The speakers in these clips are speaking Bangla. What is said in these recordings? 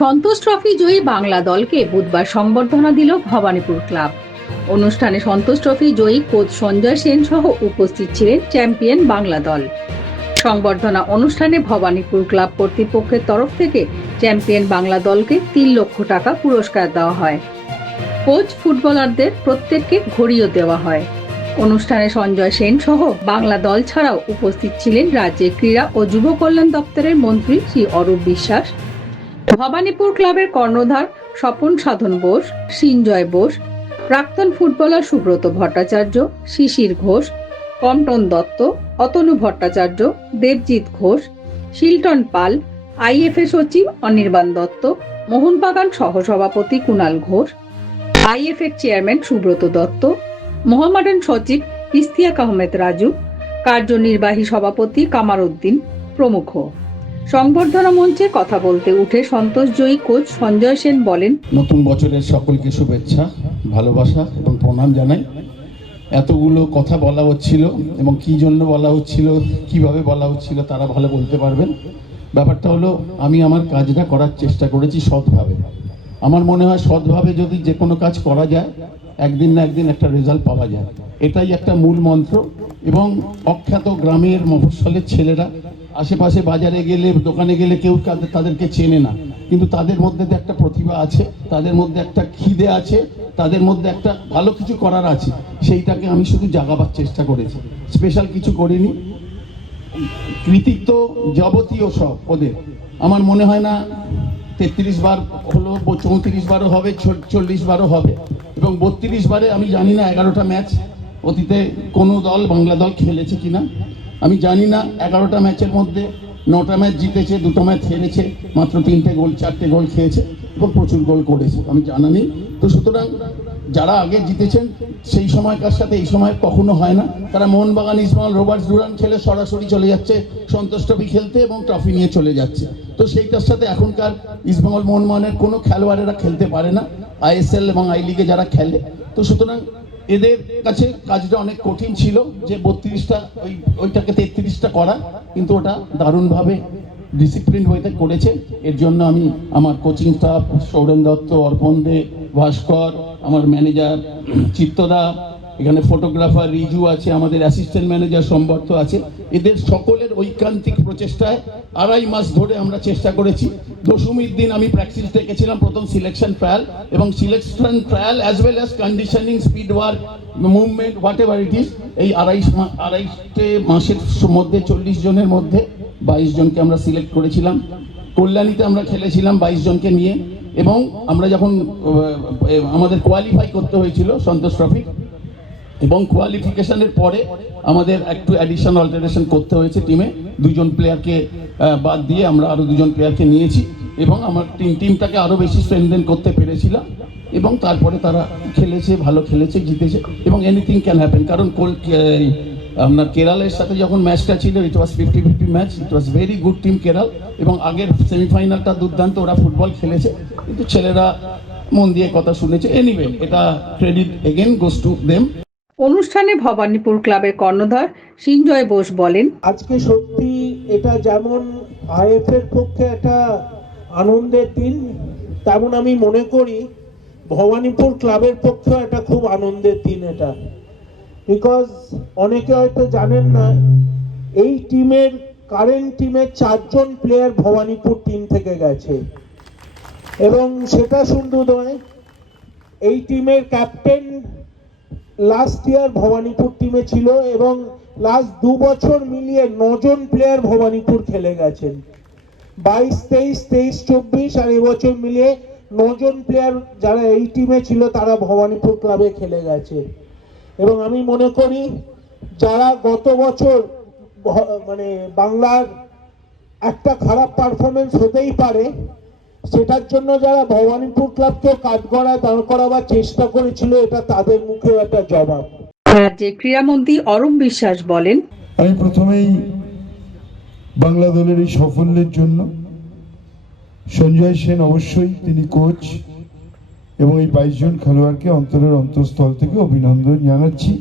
সন্তোষ ট্রফি জয়ী বাংলা দলকে বুধবার সংবর্ধনা দিল ভবানীপুর ক্লাব। অনুষ্ঠানে সন্তোষ ট্রফি জয়ী কোচ সঞ্জয় সেন সহ উপস্থিত ছিলেন চ্যাম্পিয়ন বাংলা দল। সংবর্ধনা অনুষ্ঠানে ভবানীপুর ক্লাব কর্তৃপক্ষের তরফ থেকে চ্যাম্পিয়ন বাংলা দলকে তিন লক্ষ টাকা পুরস্কার দেওয়া হয়। কোচ ফুটবলারদের প্রত্যেককে ঘড়িও দেওয়া হয়। অনুষ্ঠানে সঞ্জয় সেন সহ বাংলা দল ছাড়াও উপস্থিত ছিলেন রাজ্যের ক্রীড়া ও যুব কল্যাণ দপ্তরের মন্ত্রী শ্রী অরূপ বিশ্বাস ভবানীপুর ক্লাবের কর্ণধার স্বপন সাধন বোস সিঞ্জয় বোস, প্রাক্তন ফুটবলার সুব্রত ভট্টাচার্য, শিশির ঘোষ কমটন দত্ত, অতনু ভট্টাচার্য, দেবজিৎ ঘোষ, শিলটন পাল, আইএফএ সচিব অনির্বাণ দত্ত মোহনবাগান সহসভাপতি কুণাল ঘোষ আইএফএর চেয়ারম্যান সুব্রত দত্ত, মোহামেডান সচিব ইস্তিয়াক আহমেদ রাজু, কার্যনির্বাহী সভাপতি কামার উদ্দিন প্রমুখ। সংবর্ধনা মঞ্চে কথা বলতে উঠে সন্তোষজয়ী কোচ সঞ্জয় সেন বলেন, নতুন বছরের সকলকে শুভেচ্ছা, ভালোবাসা এবং প্রণাম জানাই। এতগুলো কথা বলা হচ্ছিল এবং কি জন্য বলা হচ্ছিল, কীভাবে বলা হচ্ছিল তারা ভালো বলতে পারবেন। ব্যাপারটা হলো, আমি আমার কাজটা করার চেষ্টা করেছি সৎভাবে। আমার মনে হয় সৎভাবে যদি যে কোনো কাজ করা যায়, একদিন না একদিন একটা রেজাল্ট পাওয়া যায়। এটাই একটা মূল মন্ত্র। এবং অখ্যাত গ্রামের মফস্বলের ছেলেরা আশেপাশে বাজারে গেলে, দোকানে গেলে কেউ তাদের, তাদেরকে চেনে না। কিন্তু তাদের মধ্যে তো একটা প্রতিভা আছে, তাদের মধ্যে একটা খিদে আছে, তাদের মধ্যে একটা ভালো কিছু করার আছে। সেইটাকে আমি শুধু জাগাবার চেষ্টা করেছি। স্পেশাল কিছু করিনি। কৃতিত্ব যাবতীয় সব ওদের। আমার মনে হয় না তেত্রিশ বার হলো, চৌত্রিশ বারও হবে চল্লিশ বারও হবে। এবং বত্রিশ বারে আমি জানি না এগারোটা ম্যাচ অতীতে কোনো দল, বাংলা দল খেলেছে কিনা? আমি জানি না, এগারোটা ম্যাচের মধ্যে নটা ম্যাচ জিতেছে, দুটো ম্যাচ হেরেছে, মাত্র তিনটে গোল, চারটে গোল খেয়েছে এবং প্রচুর গোল করেছে। আমি জানা নেই। তো সুতরাং যারা আগে জিতেছেন, সেই সময়কার সাথে এই সময় কখনো হয় না। তারা মোহনবাগান ইসমাল রোবার্টস ডুরান খেলে সরাসরি চলে যাচ্ছে, সন্তোষ ট্রফি খেলতে এবং ট্রফি নিয়ে চলে যাচ্ছে। তো সেইটার সাথে এখনকার ইসমাল মোহনবাগানের কোনো খেলোয়াড়েরা খেলতে পারে না। আইএসএল এবং আই লিগে যারা খেলে তো সুতরাং এদের কাছে কাজটা অনেক কঠিন ছিল, যে বত্রিশটা, ওই, ওইটাকে তেত্রিশটা করা, কিন্তু ওটা দারুণভাবে ডিসিপ্লিন ওয়েতে করেছে। এর জন্য আমি আমার কোচিং স্টাফ সৌরেন দত্ত, অর্পণ দে, ভাস্কর, আমার ম্যানেজার চিত্তদা এখানে ফটোগ্রাফার রিজু আছে, আমাদের অ্যাসিস্ট্যান্ট ম্যানেজার সম্বর্ধ আছে। এদের সকলের ঐকান্তিক প্রচেষ্টায় আড়াই মাস ধরে আমরা চেষ্টা করেছি। দশমীর দিন আমি প্র্যাকটিস দেখেছিলাম প্রথম সিলেকশন ট্রায়াল এবং selection trial as well as conditioning speed work movement whatever it is এই আড়াই আড়াইটে মাসের মধ্যে, চল্লিশ জনের মধ্যে বাইশ জনকে আমরা সিলেক্ট করেছিলাম। কল্যাণীতে আমরা খেলেছিলাম বাইশ জনকে নিয়ে এবং আমরা যখন আমাদের কোয়ালিফাই করতে হয়েছিল সন্তোষ ট্রফি এবং কোয়ালিফিকেশনের পরে আমাদের একটু অ্যাডিশন অল্টারেশন করতে হয়েছে টিমে দুজন প্লেয়ারকে বাদ দিয়ে আমরা আরও দুজন প্লেয়ারকে নিয়েছি এবং আমার টিম টিমটাকে আরও বেশি স্ট্রেনদেন করতে পেরেছিলাম এবং তারপরে তারা খেলেছে, ভালো খেলেছে, জিতেছে এবং এনিথিং ক্যান হ্যাপেন কারণ কোল- আপনার কেরালের সাথে যখন ম্যাচটা ছিল it was fifty fifty match it was very good team Kerala এবং আগের সেমিফাইনালটা দুর্দান্ত, ওরা ফুটবল খেলেছে। কিন্তু ছেলেরা মন দিয়ে কথা শুনেছে। এনিওয়ে এটা credit again goes to them অনুষ্ঠানে ভবানীপুর ক্লাবের কর্ণধার সিঞ্জয় বোস বলেন, আজকে সত্যি এটা যেমন আইএফ এর পক্ষে একটা আনন্দের দিন, তেমন আমি মনে করি ভবানীপুর ক্লাবের পক্ষেও এটা খুব আনন্দের দিন এটা। বিকজ অনেকে হয়তো জানেন না, এই টিমের কারেন্ট টিমের চারজন প্লেয়ার ভবানীপুর টিম থেকে গেছে। এবং সেটা শুধু নয়, এই টিমের ক্যাপ্টেন লাস্ট ইয়ার ভবানীপুর টিমে ছিল এবং লাস্ট দু বছর মিলিয়ে নজন প্লেয়ার ভবানীপুর খেলে গেছেন। বাইশ, তেইশ তেইশ, চব্বিশ আর এবছর মিলিয়ে নজন প্লেয়ার যারা এই টিমে ছিল তারা ভবানীপুর ক্লাবে খেলে গেছে। এবং আমি মনে করি যারা গত বছর মানে বাংলার একটা খারাপ পারফরমেন্স হতেই পারে সেটার জন্য যারা ভবানীপুর ক্লাবকে কাঠগড়ায় দাঁড় করাবার চেষ্টা করেছিল এটা তাদের মুখেও একটা জবাব। রাজ্যের ক্রীড়ামন্ত্রী অরূপ বিশ্বাস বলেন আমি প্রথমেই বাংলা দলের এই সাফল্যের জন্য সঞ্জয় সেন অবশ্যই তিনি কোচ এবং এই বাইশ জন খেলোয়াড়কে অন্তরের অন্তঃস্থল থেকে অভিনন্দন জানাচ্ছি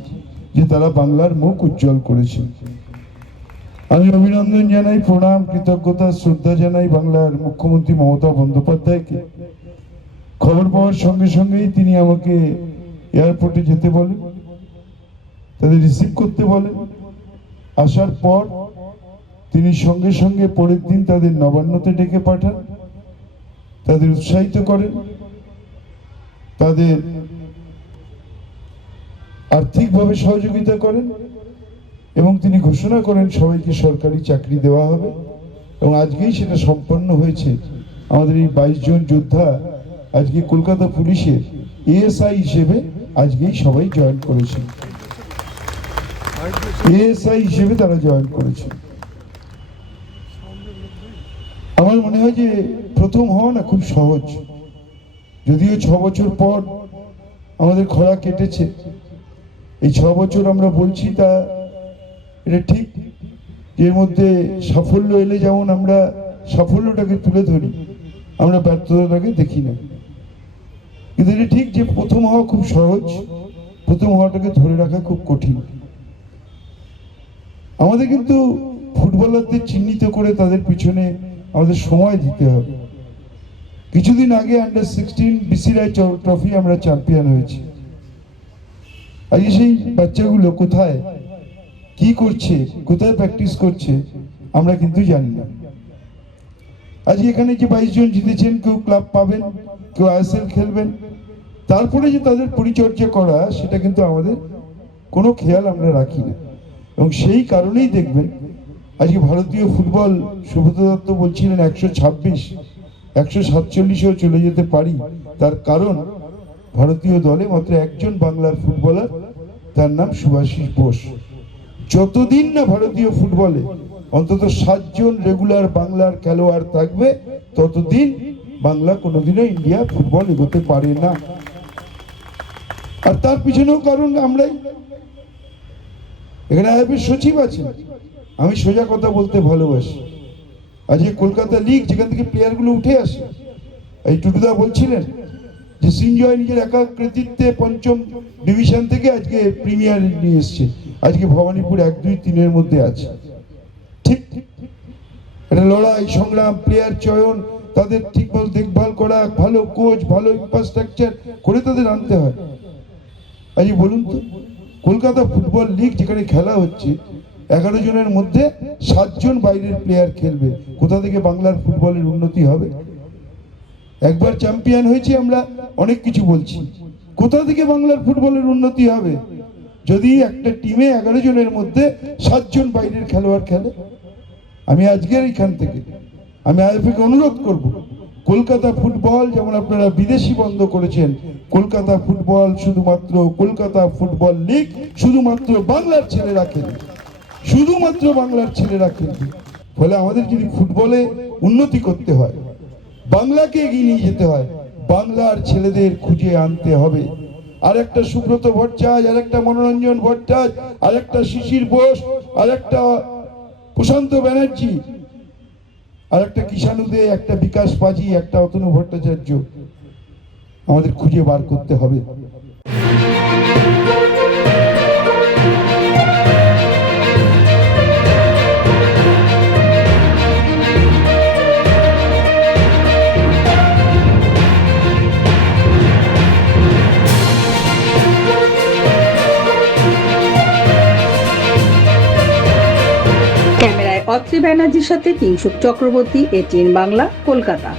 যে তারা বাংলার মুখ উজ্জ্বল করেছে। আমি অভিনন্দন জানাই, প্রণাম, কৃতজ্ঞতা, শ্রদ্ধা জানাই বাংলার মুখ্যমন্ত্রী মমতা বন্দ্যোপাধ্যায়কে। খবর পাওয়ার সঙ্গে সঙ্গেই তিনি আমাকে এয়ারপোর্টে যেতে বলেন, তাদের রিসিভ করতে বলেন। আসার পর তিনি সঙ্গে সঙ্গে পরের দিন তাদের নবান্নতে ডেকে পাঠান, তাদের উৎসাহিত করেন, তাদের আর্থিকভাবে সহযোগিতা করেন। এবং তিনি ঘোষণা করেন সবাইকে সরকারি চাকরি দেওয়া হবে। এবং আজকেই সেটা সম্পন্ন হয়েছে। আমাদের এই বাইশ জন যোদ্ধা আজকে কলকাতা পুলিশে এএসআই হিসেবে আজকেই সবাই জয়েন করেছে এএসআই হিসেবে তারা জয়েন করেছে আমার মনে হয় যে প্রথম হওয়া না খুব সহজ। যদিও ছ বছর পর আমাদের খরা কেটেছে। এই ছ বছর আমরা বলছি তা এটা ঠিক। এর মধ্যে সাফল্য এলে যেমন আমরা সাফল্যটাকে তুলে ধরি, আমরা ব্যর্থতাটাকে দেখি না। কিন্তু এটা ঠিক যে প্রথম হওয়া খুব সহজ, প্রথম হওয়াটাকে ধরে রাখা খুব কঠিন। আমাদের কিন্তু ফুটবলারদের চিহ্নিত করে তাদের পিছনে আমাদের সময় দিতে হবে। কিছুদিন আগে under sixteen BC Roy trophy আমরা চ্যাম্পিয়ন হয়েছি। আজকে সেই বাচ্চাগুলো কোথায়? কি করছে, কোথায় প্র্যাকটিস করছে, আমরা কিন্তু জানি না। আজকে এখানে যে বাইশ জন জিতেছেন, কেউ ক্লাব পাবেন, কেউ আইএসএল খেলবেন, তারপরে যে তাদের পরিচর্যা করা, সেটা কিন্তু আমাদের কোনো খেয়াল আমরা রাখি না। এবং সেই কারণেই দেখবেন, আজকে ভারতীয় ফুটবল সুব্রত দত্ত বলছিলেন একশো ছাব্বিশ, একশো সাতচল্লিশেও চলে যেতে পারি। তার কারণ, ভারতীয় দলে মাত্র একজন বাংলার ফুটবলার, তার নাম সুভাষিস বোস। যতদিন না ভারতীয় ফুটবলে অন্তত সাতজন রেগুলার বাংলার খেলোয়াড় থাকবে, ততদিন বাংলা কোনোদিনও ইন্ডিয়া ফুটবল এগোতে পারে না। আর তার পিছনেও কারণ আমরাই। এখানে আইএফের সচিব আছেন। আমি সোজা কথা বলতে ভালোবাসি। আজকে কলকাতা লিগ, যেখান থেকে প্লেয়ারগুলো উঠে আসে, এই টুটুদা বলছিলেন যে সিনজয় নিজের একা কৃতিত্বে পঞ্চম ডিভিশন থেকে আজকে প্রিমিয়ার নিয়ে এসছে। আজকে ভবানীপুর এক, দুই, তিনের মধ্যে আছে। ঠিক এটা লড়াই, সংগ্রাম প্লেয়ার চয়ন, তাদের ঠিকমতো দেখভাল করা, ভালো কোচ ভালো ইনফ্রাস্ট্রাকচার করে তাদের আনতে হয়। আজকে বলুন তো, কলকাতা ফুটবল লিগ যেখানে খেলা হচ্ছে, এগারো জনের মধ্যে সাতজন বাইরের প্লেয়ার খেলবে। কোথা থেকে বাংলার ফুটবলের উন্নতি হবে? একবার চ্যাম্পিয়ন হয়েছি আমরা, অনেক কিছু বলছি। কোথা থেকে বাংলার ফুটবলের উন্নতি হবে? যদি একটা টিমে এগারো জনের মধ্যে সাতজন বাইরের খেলোয়াড় খেলে, আমি আজকের এখান থেকে, আমি আইএফএকে অনুরোধ করব, কলকাতা ফুটবল যেমন আপনারা বিদেশি বন্ধ করেছেন, কলকাতা ফুটবল শুধুমাত্র কলকাতা ফুটবল লিগ, শুধুমাত্র বাংলার ছেলেরা খেলে শুধুমাত্র বাংলার ছেলেরা খেলবে। ফলে আমাদের যদি ফুটবলে উন্নতি করতে হয়, বাংলাকে এগিয়ে নিয়ে যেতে হয়, বাংলার ছেলেদের খুঁজে আনতে হবে। আর একটা সুব্রত ভট্টাচার্য, আরেকটা মনোরঞ্জন ভট্টাচার্য, আরেকটা শিশির বোস, আরেকটা প্রশান্ত ব্যানার্জি আর একটা কিষাণু দে, একটা বিকাশ পাজি, একটা অতনু ভট্টাচার্য। আমাদের খুঁজে বার করতে হবে। অত্রি ব্যানার্জির সাথে কিংশুক চক্রবর্তী এটিএন বাংলা কলকাতা।